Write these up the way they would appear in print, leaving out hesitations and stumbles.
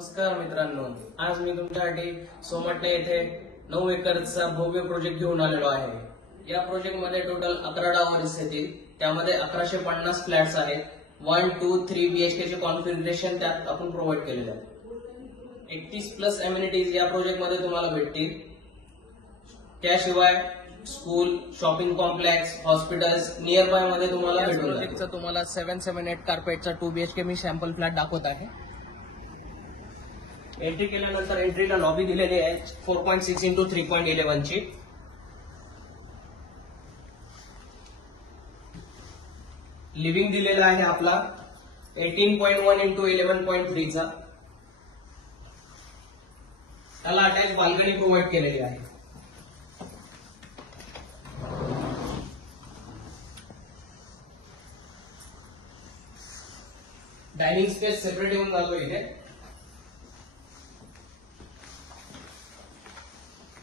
नमस्कार मित्रांनो, आज मी तुमच्यासाठी सोमट्टे येथे 9 एकरचा भव्य प्रोजेक्ट घेऊन आलेलो आहे। या प्रोजेक्ट मध्ये टोटल 11 टावर्स येतील। त्यामध्ये 1150 फ्लॅट्स आहेत। 1, 2, 3 BHK चे कॉन्फिगरेशन त्यात आपण प्रोव्हाइड केलेले आहे। 31+ एम्युनिटीज या प्रोजेक्ट मध्ये तुम्हाला भेटतील। त्याशिवाय school, shopping complex, hospitals near by मध्ये तुम्हाला भेटून जाईल। प्रोजेक्टचा तुम्हाला 778 कार्पेटचा 2 BHK मी सॅम्पल फ्लॅट दाखवत आहे। एंट्री केल्यानंतर एंट्रीला लॉबी दिलेली आहे 4.6 × 3.11 ची। लिव्हिंग दिलेला आहे आपला 18.1 × 11.3 चा। त्याला अटॅच बाल्कनी प्रोव्हाइड केलेली आहे। डायनिंग स्पेस सेपरेट येऊन जातो इथे।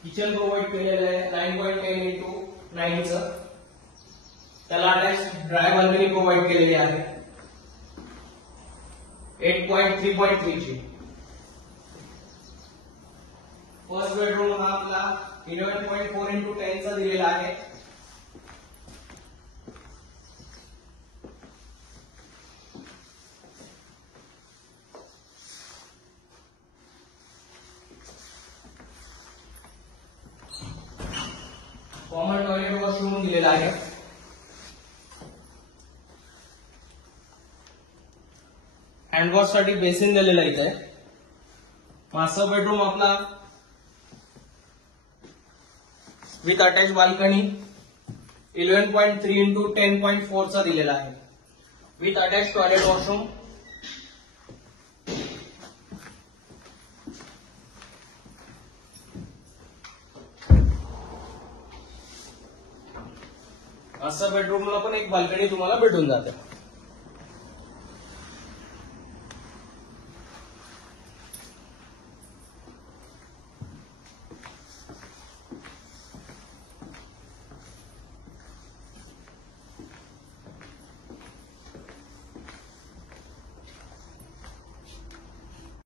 किचन प्रोव्हाइड केलेलं आहे 9.10 × 9 चं। त्याला अटॅच ड्राय बाल्कनी प्रोव्हाइड केलेली आहे 8.3.3 ची। फर्स्ट बेडरूम हा आपला 11.4 × 10 चा दिलेला आहे। कॉमन टॉयलेट वॉशरूम दिलेला आहे। हँडवॉश साठी बेसिन दिलेला इथे। मास्टर बेडरूम आपला विथ अटॅच बाल्कनी 11.3 × 10.4 चा दिलेला आहे with attach toilet washroom. Master बेडरूमला पण एक बाल्कनी तुम्हाला भेटून जाते।